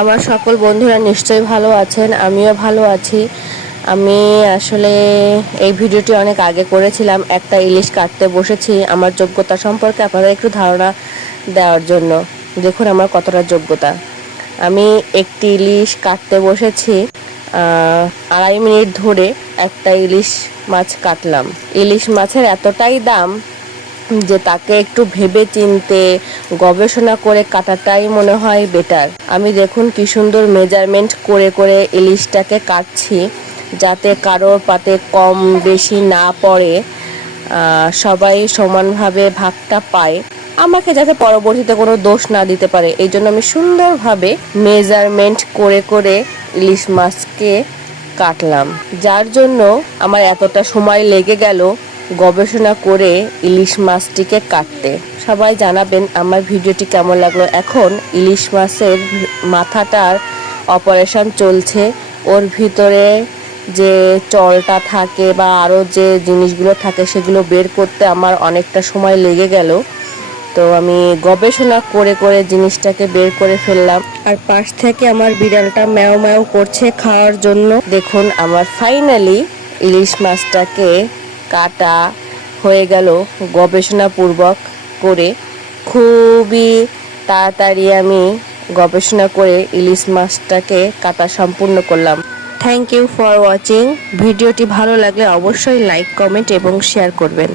আমার সকল বন্ধুরা নিশ্চয়ই ভালো আছেন, আমিও ভালো আছি। আমি আসলে এই ভিডিওটি অনেক আগে করেছিলাম, একটা ইলিশ কাটতে বসেছি আমার যোগ্যতা সম্পর্কে আপনাদের একটু ধারণা দেওয়ার জন্য। দেখুন আমার কতটা যোগ্যতা। আমি একটি ইলিশ কাটতে বসেছি আড়াই মিনিট ধরে একটা ইলিশ মাছ কাটলাম। ইলিশ মাছের এতটাই দাম যে তাকে একটু ভেবে চিনতে গবেষণা করে কাটাটাই মনে হয় বেটার আমি দেখুন কি সুন্দর মেজারমেন্ট করে করে ইলিশটাকে কাটছি, যাতে কারোর পাতে কম বেশি না পড়ে সবাই সমানভাবে ভাগটা পায়। আমাকে যাতে পরবর্তীতে কোনো দোষ না দিতে পারে, এই জন্য আমি সুন্দরভাবে মেজারমেন্ট করে করে ইলিশ মাছকে কাটলাম। যার জন্য আমার এতটা সময় লেগে গেল গবেষণা করে ইলিশ মাছটিকে কাটতে। সবাই জানাবেন আমার ভিডিওটি কেমন লাগল। এখন ইলিশ মাছের মাথাটার অপারেশন চলছে। ওর ভিতরে যে চলটা থাকে বা আরও যে জিনিসগুলো থাকে সেগুলো বের করতে আমার অনেকটা সময় লেগে গেল। তো আমি গবেষণা করে করে জিনিসটাকে বের করে ফেললাম। আর পাশ থেকে আমার বিড়ালটা ম্যাও ম্যাও করছে খাওয়ার জন্য। দেখুন, আমার ফাইনালি ইলিশ মাছটাকে কাটা হয়ে গেল গবেষণাপূর্বক করে। খুবই তাড়াতাড়ি আমি গবেষণা করে ইলিশ মাছটাকে কাটা সম্পূর্ণ করলাম। থ্যাংক ইউ ফর ওয়াচিং ভিডিওটি ভালো লাগলে অবশ্যই লাইক কমেন্ট এবং শেয়ার করবেন।